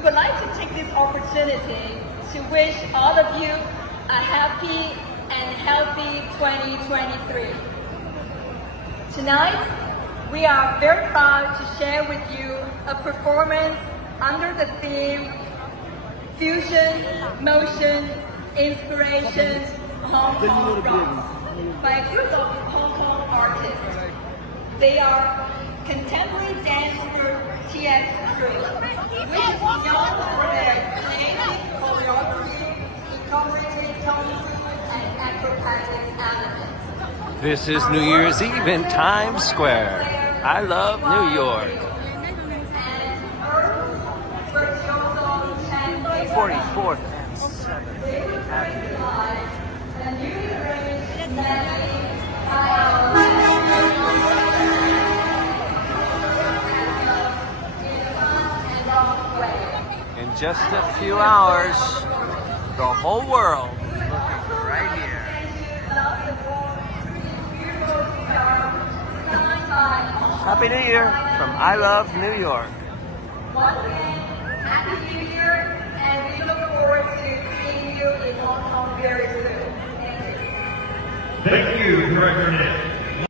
we would like to take this opportunity to wish all of you a happy and healthy 2023. Tonight, we are very proud to share with you a performance under the theme Fusion, Motion, Inspiration, Hong Kong Rocks by a group of Hong Kong artists. They are contemporary dance group TS3, which is known for their creative choreography, incorporating tones and acrobatic elements. This is New Year's Eve in Times Square. I love New York. 44th and 7th Avenue. In just a few hours, the whole world is looking right here. Happy New Year from I Love New York. Once again, Happy New Year, and we look forward to seeing you in Hong Kong very soon. Thank you. Thank you, Director Nick.